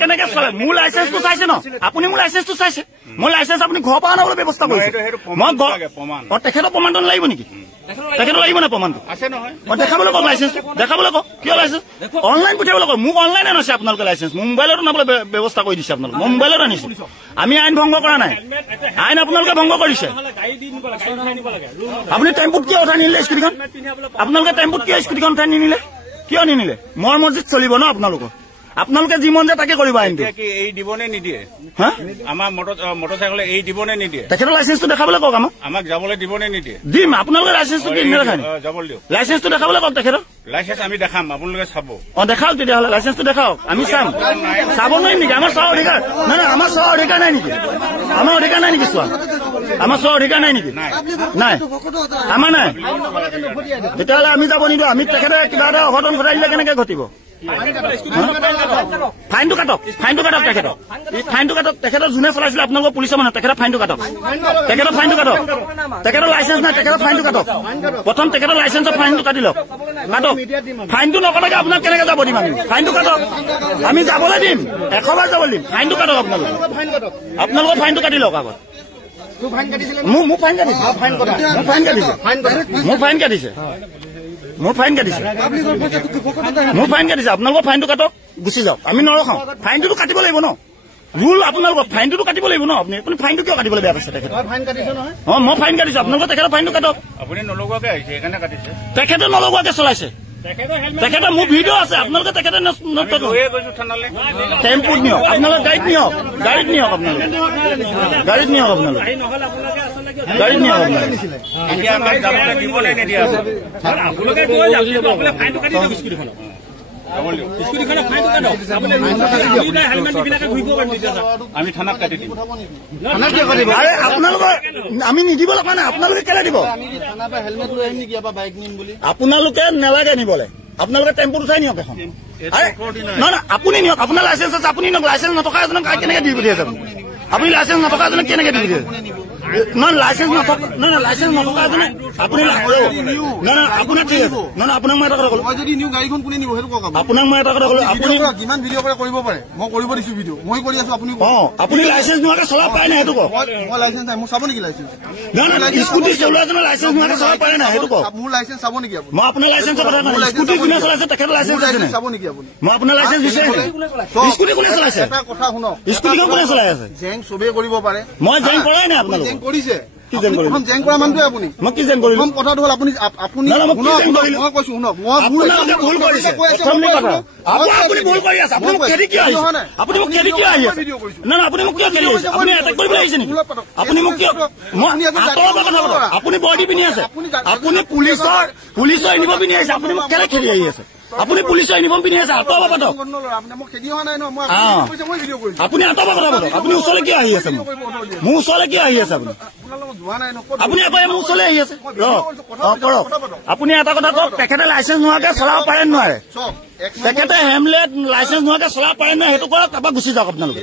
কেনেকে চলে মোৰ লাইসেন্সটো চাইছে ন আপুনি মোৰ লাইসেন্সটো চাইছে মোৰ লাইসেন্স আপুনি ঘৰ পৰা আনাবলৈ ব্যৱস্থা কৰিছে মই তেখেতৰ প্ৰমাণটো লাগিব নেকি তেখেতৰ লাগিব না প্ৰমাণটো আছে নহয় দেখাবলৈ কওক লাইসেন্স দেখাবলৈ কওক কিয় লাইসেন্স অনলাইন পঠিয়াবলৈ কওক মোক অনলাইন আনিছে আপোনালোকে লাইসেন্স মোবাইলত নাবলৈ ব্যৱস্থা কৰি দিছে আপোনালোকে মোবাইলত আনিছে আমি আইন ভংগ কৰা নাই আইন আপোনালোকে ভংগ কৰিছে আপুনি টেম্পুত কিয় উঠাই নিলে স্কুটিখন আপোনালোকে টেম্পুত কিয় স্কুটিখন উঠাই নিনিলে কিয় নিনিলে মোৰ মছজিদ চলিব ন আপোনালোকৰ আপোনালোকে যি মন যায় তাকে কৰিব আইনটো এই দিবনে নিদিয়ে আমাৰ মটৰচাইকেল এই দিবনে নিদিয়ে তেখেতৰ লাইসেন্সটো দেখাবলৈ কওক আমাক যাবলৈ দিবনে নিদিয়ে দিম আপোনালোকে লাইসেন্সটো কি নেদেখায় যাবলৈ দিয়ক লাইসেন্সটো দেখাবলৈ কওক তেখেতৰ লাইসেন্স আমি দেখাম আপোনালোকে চাব দেখাওক তেতিয়াহ'লে লাইসেন্সটো দেখাওক আমি চাম চাব নোৱাৰিম নেকি আমাৰ চোৱাৰ অধিকাৰ নাই নাই আমাৰ চোৱাৰ অধিকাৰ নাই নেকি আমাৰ অধিকাৰ নাই নেকি চোৱা আমাৰ চোৱাৰ অধিকাৰ নাই নেকি নাই আমাৰ নাই তেতিয়াহ'লে আমি যাব নিদিওঁ আমি তেখেতে কিবা এটা অঘটন ঘটাই দিলে কেনেকে ঘটিব ফাইনটো কাটক তেখেতৰ ফাইনটো কাটক তেখেতৰ যোনে চলাইছিলে আপোনালোকৰ পুলিচৰ মানুহ তেখেতৰ ফাইনটো কাটক তেখেতৰ লাইসেন্স নাই তেখেতৰ ফাইনটো কাটক প্ৰথম তেখেতৰ লাইসেন্সৰ ফাইনটো কাটি লওক কাটক ফাইনটো নকটাকে আপোনাক কেনেকে যাব দিম আমি ফাইনটো কাটক আমি যাবলৈ দিম 100 বাৰ যাবলৈ দিম ফাইনটো কাটক আপোনালোকৰ ফাইনটো কাটি লওক আগত মোৰ ফাইন কাটিছে আপোনালোকৰ ফাইনটো কাটক গুচি যাওক আমি নৰখাওঁ ফাইনটোতো কাটিব লাগিব ন ৰুল আপোনালোকৰ ফাইনটোতো কাটিব লাগিব ন আপুনি ফাইনটো কিয় কাটিবলৈ বেয়া পাইছে তেখেতে মই ফাইন কাটিছো আপোনালোকৰ তেখেতৰ ফাইনটো কাটক আপুনি নলগোৱাকে আহিছে সেইকাৰণে কাটিছে তেখেতে নলগোৱাকে চলাইছে তেখেতে মোৰ ভিডিঅ' আছে আপোনালোকে তেখেতে টেম্পুত নিয়ক আপোনালোকে গাড়ীত নিয়ক আপোনালোকে আমি থানাত কাটি দিম আপোনালোকৰ আমি নিদিব লগা নাই আপোনালোকে কেলে দিব আপোনালোকে নালাগে নিবলৈ আপোনালোকে টেম্পুত উঠাই নিয়ক এখন নহয় আপুনি নিয়ক আপোনাৰ লাইসেন্স আছে আপুনি নিয়ক লাইসেন্স নথকা এজনক কেনেকে দি পঠিয়াই যাব আপুনি লাইসেন্স নথকা এজনক কেনেকে দি পঠিয়াই নহয় লাইসেন্স নথকা এজনে আপুনি আপোনাৰ ঠিক আছে নহয় আপোনাক মই এটা কথা ক'লো যদি নিউ গাড়ীখন কোনে নিব সেইটো কওক আপোনাক মই এটা কথা ক'লো আপুনি কিমান ভিডিঅ' কৰে কৰিব পাৰে মই কৰিব দিছো ভিডিঅ' মই কৰি আছো আপুনি লাইসেন্স নোহোৱাকে চলাব পাৰে না সেইটো কওক মই লাইসেন্স নাই মোৰ চাব নেকি লাইসেন্স নহয় স্কুটি চলোৱা এজনৰ লাইসেন্স নোহোৱাকে চলাব পাৰে না সেইটো কওক মোৰ লাইসেন্স চাব নেকি আপুনি মই আপোনাৰ লাইসেন্সৰ কথা ক'লো স্কুটি কোনে চলাইছে তেখেতৰ লাইসেন্স আছে চাব নেকি আপুনি মই আপোনাৰ লাইসেন্স দিছে স্কুটি কোনে চলাইছে এটা কথা শুনক স্কুটিখন কোনে চলাই আছে জেং চবে কৰিব পাৰে মই জেং কৰাই নাই আপোনালোক জেং কৰিছে প্ৰথম জেং কৰা মানুহটোৱে আপুনি মই কি জেং কৰিলো প্ৰথম কথাটো হ'ল আপুনি মই কৈছো শুনক মই ভুল কৰিছে আপুনি ভুল কৰি আছে আপুনি মোক কেৰি কিয় আহিছে আপুনি মোক কেৰি কিয় আহি আছে না আপুনি মোক কিয় কেৰি আহিছে আপুনি এটেক কৰিবলৈ আহিছে নেকি আপুনি মোক কিয় মই আঁতৰৰ কথা ক'লো আপুনি বডি পিন্ধি আছে আপুনি পুলিচৰ ইউনিফৰ্ম পিন্ধি আহিছে আপুনি মোক কেলে খেলি আহি আছে আপুনি পুলিচৰ ইউনিফৰ্ম পিন্ধি আছে আঁতৰৰ কথা আপুনি আঁতৰৰ কথা ক'লো আপুনি ওচৰলৈ কিয় আহি আছে মোৰ ওচৰলৈ কিয় আহি আছে আপুনি আকৌ মোৰ ওচৰলৈ আহি আছে কৰক আপুনি এটা কথা কওক তেখেতে লাইসেন্স নোহোৱাকে চলাব পাৰে নোৱাৰে তেখেতে হেমলেট লাইসেন্স নোহোৱাকে চলাব পাৰে নাই সেইটো কৰক তাৰপৰা গুচি যাওক আপোনালোকে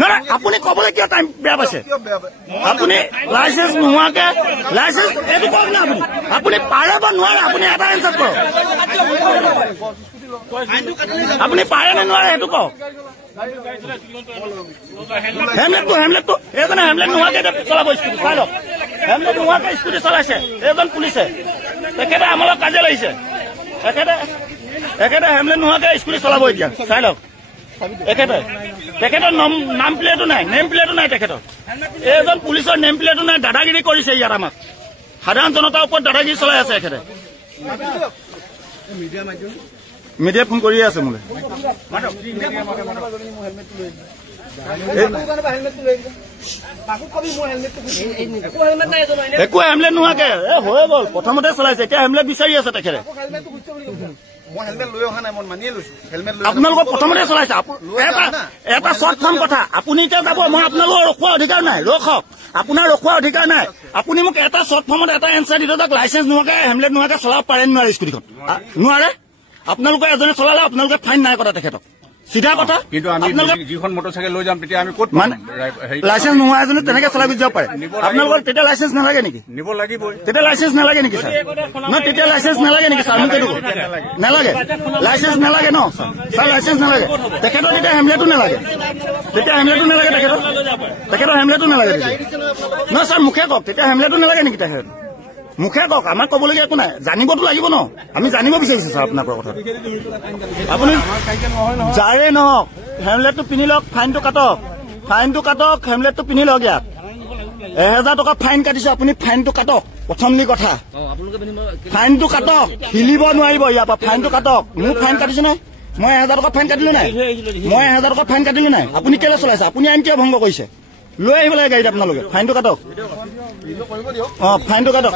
নহয় আপুনি ক'বলৈ কিয় টাইম বেয়া পাইছে আপুনি লাইসেন্স নোহোৱাকে লাইসেন্স এইটো কওক না আপুনি পাৰে বা নোৱাৰে আপুনি এটা এনচাৰ কৰক আপুনি পাৰে নে নোৱাৰে সেইটো কওক হেমলেটটো এইজনে হেমলেট নোহোৱাকে চলাব স্কুটি চাই লওক হেমলেট নোহোৱাকে স্কুটি চলাইছে এইজন পুলিচে তেখেতে আমাৰ কাজিয়া লাগিছে এখেতে হেমলেট নোহোৱাকে স্কুটি চলাব এতিয়া চাই লওক তেখেতৰ নাম প্লেটো নাই নেম প্লেটো নাই তেখেতৰ এইজন পুলিচৰ নেম প্লেটো নাই দাদাগিৰি কৰিছে ইয়াত আমাক সাধাৰণ জনতাৰ ওপৰত দাদাগিৰি চলাই আছে এখেতে মিডিয়া ফোন কৰিয়ে আছে মোলৈ একো হেমলেট নোহোৱাকে হৈ গ'ল প্ৰথমতে চলাইছে এতিয়া হেমলেট বিচাৰি আছে তেখেতে আপোনালোকৰ প্ৰথমতে চলাইছে এটা শ্বৰ্ট ফৰ্ম কথা আপুনি এতিয়া যাব মই আপোনালোকৰ ৰখোৱাৰ অধিকাৰ নাই ৰখক আপোনাৰ ৰখোৱাৰ অধিকাৰ নাই আপুনি মোক এটা শ্বৰ্ট ফৰ্মত এটা এনচাৰ দি দিয়ক লাইসেন্স নোহোৱাকে হেমলেট নোহোৱাকে চলাব পাৰে নোৱাৰে স্কুটিখন নোৱাৰে আপোনালোকে এজনে চলালে আপোনালোকে ফাইন নাই কৰা তেখেতক চিধা কথা। কিন্তু আমি যিখন মটৰচাইকেল লৈ যাম তেতিয়া আমি ক'ত মানে লাইচেন্স নোহোৱা এজনে তেনেকে চলাই যাব পাৰে? আপোনালোকৰ তেতিয়া লাইচেন্স নালাগে নেকি? নিব লাগিবই। তেতিয়া লাইচেন্স নালাগে নেকি ছাৰ? নহয় তেতিয়া লাইচেন্স নালাগে নেকি ছাৰ? মোক এইটো নালাগে, লাইচেন্স নালাগে ন ছাৰ? লাইচেন্স নালাগে তেখেতৰ, তেতিয়া হেমলেটো নালাগে, তেতিয়া হেমলেটো নালাগে তেখেতৰ হেমলেটো নালাগে তেতিয়া। নহয় ছাৰ মুখে কওক, তেতিয়া হেমলেটো নালাগে নেকি তেখেত? মুখে কওক, আমাৰ ক'বলগীয়া একো নাই, জানিবতো লাগিব ন, আমি জানিব বিচাৰিছো ছাৰ আপোনালোকৰ কথা। আপুনি যাৰে নহওক হেমলেটটো পিন্ধি লওক, ফাইনটো কাটক, হেমলেটটো পিন্ধি লওক। ইয়াত 1000 টকা ফাইন কাটিছো, আপুনি ফাইনটো কাটক। প্ৰথম কথা ফাইনটো কাটক, হিলিব নোৱাৰিব ইয়াৰ পৰা, ফাইনটো কাটক। মোৰ ফাইন কাটিছো নে? মই 1000 টকা ফাইন কাটিলো নাই? মই 1000 টকা ফাইন কাটিলো নাই? আপুনি কেলে চলাইছে? আপুনি আইন কিয় ভংগ কৰিছে? লৈ আহিব লাগে গাড়ীত আপোনালোকে, ফাইনটো কাটক। ফাইনটো কাটক।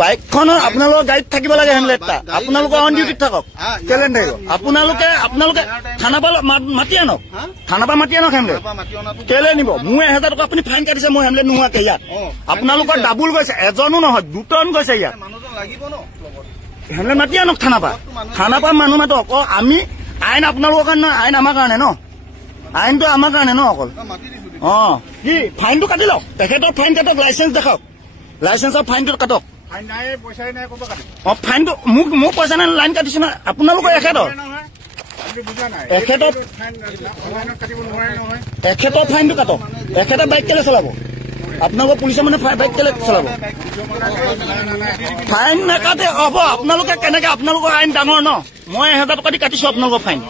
বাইকখনৰ আপোনালোকৰ গাড়ীত থাকিব লাগে হেমলেটটা, আপোনালোকে অন ডিউটিত থাকক। কেলে থাকিব? আপোনালোকে থানাৰ পৰা মাতি আনক, হেমলেট কেলে নিব? মোৰ 1000 টকা আপুনি ফাইন কাটিছে, মোৰ হেমলেট নোহোৱাকে ইয়াত। আপোনালোকৰ ডাবুল গৈছে, এজনো নহয় 2 গৈছে ইয়াত। হেমলেট মাতি আনক থানাৰ পৰা মানুহ মাতক। আমি আইন আপোনালোকৰ কাৰণে নহয়, আইন আমাৰ কাৰণে ন, আইনটো আমাৰ কাৰণে ন অকল। কি ফাইনটো কাটি লওক, তেখেতৰ ফাইন কাটক, লাইচেন্স দেখাওক, লাইচেন্সৰ ফাইনটো কাটক। ফাইনটো মোক পইচা নাই, লাইন কাটিছো না আপোনালোকৰ। এখেতৰ ফাইনটো কাটক। এখেতে বাইক কেলে চলাব? আপোনালোকৰ পুলিচে মানে বাইক কেলে চলাব? ফাইন নাকাটে হ'ব। আপোনালোকে কেনেকে? আপোনালোকৰ আইন ডাঙৰ ন। মই 1000 টকা দি কাটিছো আপোনালোকৰ ফাইন,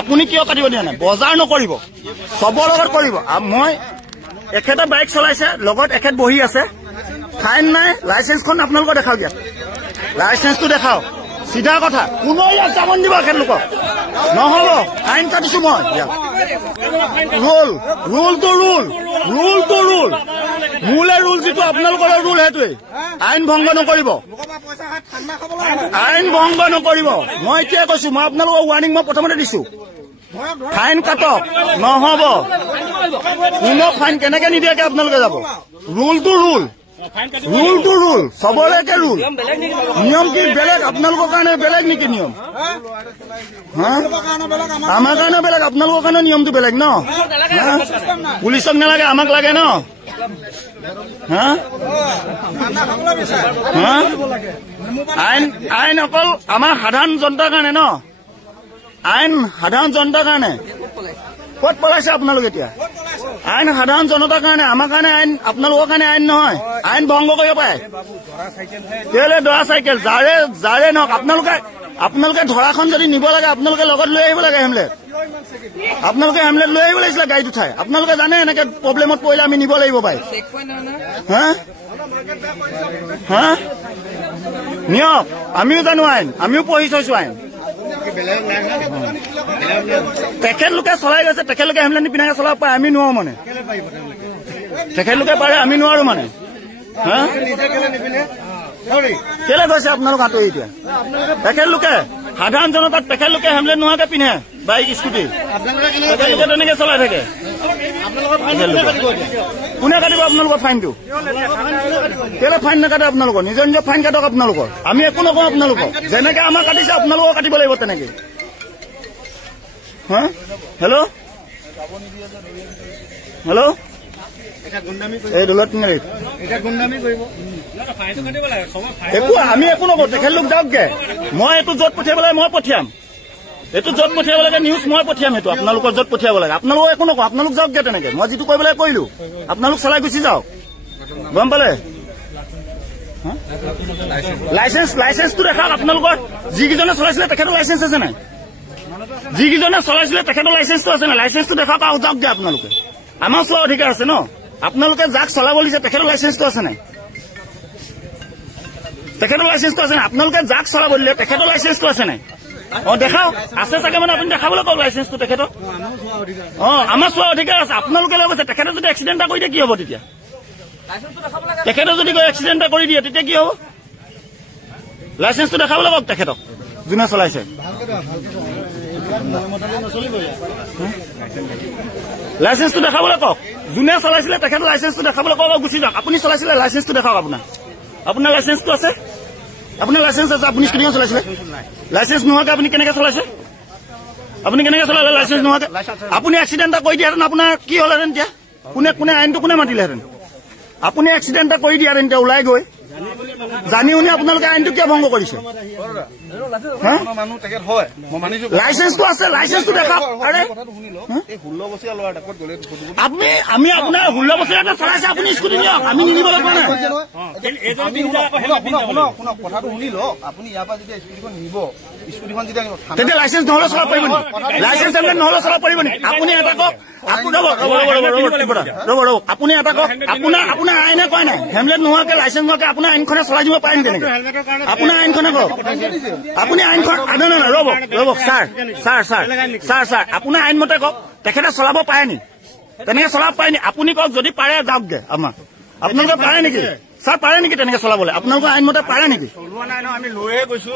আপুনি কিয় কাটিব দিয়া নাই? বজাৰ নকৰিব, চবৰ লগত কৰিব। মই এখেতে বাইক চলাইছে, লগত এখেত বহি আছে, ফাইন নাই, লাইচেন্সখন আপোনালোকৰ দেখাওক। ইয়াত লাইচেন্সটো দেখাওক, চিধা কথা। কোনো ইয়াত জামন দিব এখেতলোকক নহ'ব। আইন কাটিছো মই ইয়াত। মোলে ৰুল যিটো আপোনালোকৰ ৰুল সেইটোৱে। আইন ভংগ নকৰিব, আইন ভংগ নকৰিব। মই এতিয়া কৈছো, মই আপোনালোকক ৱাৰ্ণিং মই প্ৰথমতে দিছো, ফাইন কাটক। নহ'ব, কোনো ফাইন কেনেকে নিদিয়াকে আপোনালোকে যাব? ৰুলটো ৰুল, চবলৈকে ৰুল। নিয়ম কি বেলেগ? আপোনালোকৰ কাৰণে বেলেগ নেকি নিয়ম? আমাৰ কাৰণে বেলেগ, আপোনালোকৰ কাৰণে নিয়মটো বেলেগ ন। পুলিচক নালাগে, আমাক লাগে ন। আইন অকল আমাৰ সাধাৰণ জনতাৰ কাৰণে ন, আইন সাধাৰণ জনতাৰ কাৰণে। ক'ত পলাইছে আপোনালোকে এতিয়া? আইন সাধাৰণ জনতাৰ কাৰণে, আমাৰ কাৰণে আইন, আপোনালোকৰ কাৰণে আইন নহয়। আইন ভংগ কৰিব পাৰে। কেলে দৰা চাইকেল যাৰে নহওক, আপোনালোকে ধৰাখন যদি নিব লাগে, আপোনালোকে লগত লৈ আহিব লাগে হেমলেট। আপোনালোকে হেমলেট লৈ আহিব লাগিছিলে গাড়ীত উঠাই। আপোনালোকে জানে এনেকে প্ৰব্লেমত পৰিলে আমি নিব লাগিব বাইক। নিয়ক, আমিও জানো আইন, আমিও পঢ়ি থৈছো আইন। তেখেতলোকে চলাই গৈছে, তেখেতলোকে হেমলেট নিপিন্ধাকে চলাব পাৰে, আমি নোৱাৰো মানে। তেখেতলোকে পাৰে, আমি নোৱাৰো মানে। কেলে গৈছে আপোনালোক আঁতৰি? এতিয়া তেখেতলোকে সাধাৰণ জনতাক তেখেতলোকে হেমলেট নোহোৱাকে পিন্ধে বাইক স্কুটি, তেখেতলোকে তেনেকে চলাই থাকে। কোনে কাটিব আপোনালোকৰ ফাইনটো? কেলে ফাইন নাকাটে আপোনালোকৰ? নিজৰ ফাইন কাটক আপোনালোকৰ। আমি একো নকওঁ আপোনালোকক, যেনেকে আমাক কাটিছে আপোনালোকক কাটিব লাগিব তেনেকে। হেল্ল' এই দলত একো আমি একো নকৰো, তেখেতলোক যাওকগে। মই এইটো য'ত পঠিয়াব লাগে মই পঠিয়াম, এইটো য'ত পঠিয়াব লাগে নিউজ মই পঠিয়াম, এইটো আপোনালোকৰ য'ত পঠিয়াব লাগে। আপোনালোকক একো নকওঁ, আপোনালোক যাওকগে তেনেকে। মই যিটো কৰিব লাগে কৰিলো, আপোনালোক চলাই গুচি যাওক। গম পালে? লাইচেন্সটো দেখাওক আপোনালোকৰ। যিকেইজনে চলাইছিলে তেখেতৰ লাইচেন্স আছে নাই? যিকেইজনে চলাইছিলে তেখেতৰ লাইচেন্সটো আছে নাই? লাইচেন্সটো দেখাওক আৰু যাওকগে আপোনালোকে। আমাৰ চোৱাৰ অধিকাৰ আছে ন। আপোনালোকে যাক চলাব দিছে তেখেতৰ লাইচেন্সটো আছে নাই? তেখেতৰ লাইচেন্সটো আছে নাই? আপোনালোকে যাক চলাব দিলে তেখেতৰ লাইচেন্সটো আছে নাই? দেখাওক, আছে চাগে মানে আপুনি দেখাবলৈ কওক লাইচেন্সটো তেখেতৰ। আমাৰ চোৱাৰ অধিকাৰ আছে। আপোনালোকে লৈ গৈছে, তেখেতে যদি এক্সিডেণ্ট এটা কৰি দিয়ে কি হ'ব তেতিয়া? তেখেতে যদি এক্সিডেণ্ট এটা কৰি দিয়ে তেতিয়া কি হ'ব? লাইচেন্সটো দেখাবলৈ কওক তেখেতক, যোনে চলাইছে। লাইচেন্সটো দেখাবলৈ কওক, যোনে চলাইছিলে তেখেতৰ লাইচেন্সটো দেখাবলৈ কওক, গুচি যাওক। আপুনি চলাইছিলে, লাইচেন্সটো দেখাওক। আপোনাৰ লাইচেন্সটো আছে? আপোনাৰ লাইচেন্স আছে? আপুনি স্কুটিখন চলাইছিলে? লাইচেন্স নোহোৱাকে আপুনি কেনেকে চলাইছে? আপুনি কেনেকে চলালে লাইচেন্স নোহোৱাকে? আপুনি এক্সিডেণ্ট এটা কৰি দিয়াহেঁতেন আপোনাৰ কি হ'লহেঁতেন এতিয়া? কোনে আইনটো কোনে মাতিলেহেঁতেন? আপুনি এক্সিডেণ্ট এটা কৰি দিয়াহেঁতেন এতিয়া ওলাই গৈ জানি শুনি আপোনালোকে আইনটো কিয় ভংগ কৰিছে? লাইচেন্সটো আছে, লাইচেন্সটো দেখাওক। আমি আপোনাৰ 16 বছৰীয়া এটা চলাইছে, আপুনি স্কুটি নিয়ক, আমি নিনিবলৈ কোৱা নাই। কথাটো শুনি লওক, আপুনি ইয়াৰ পৰা যেতিয়া স্কুটিখন নিব, স্কুটিখন যেতিয়া তেতিয়া লাইচেন্স নহ'লে চলাব পাৰিব নেকি? লাইচেন্স নহ'লে চলাব পাৰিব নেকি? আপুনি এটা কওক, ৰ'ব আপুনি এটা কওক, আপোনাৰ আইনে কয় নাই হেমলেট নোহোৱাকে লাইচেন্স নোহোৱাকে আপোনাৰ আইনখনে চলাই দিব পাৰিম কেনেকে? আপোনাৰ আইনখনে কওক, আপুনি আইনখন ৰ'ব ছাৰ আপোনাৰ আইন মতে কওক, তেখেতে চলাব পাৰে নি? তেনেকে চলাব পাৰে নি? আপুনি কওক, যদি পাৰে যাওকগে। আপোনালোকে পাৰে নেকি ছাৰ? পাৰে নেকি তেনেকে চলাবলৈ? আপোনালোকৰ আইন মতে পাৰে নেকি? চলোৱা নাই ন, আমি লৈয়ে গৈছো।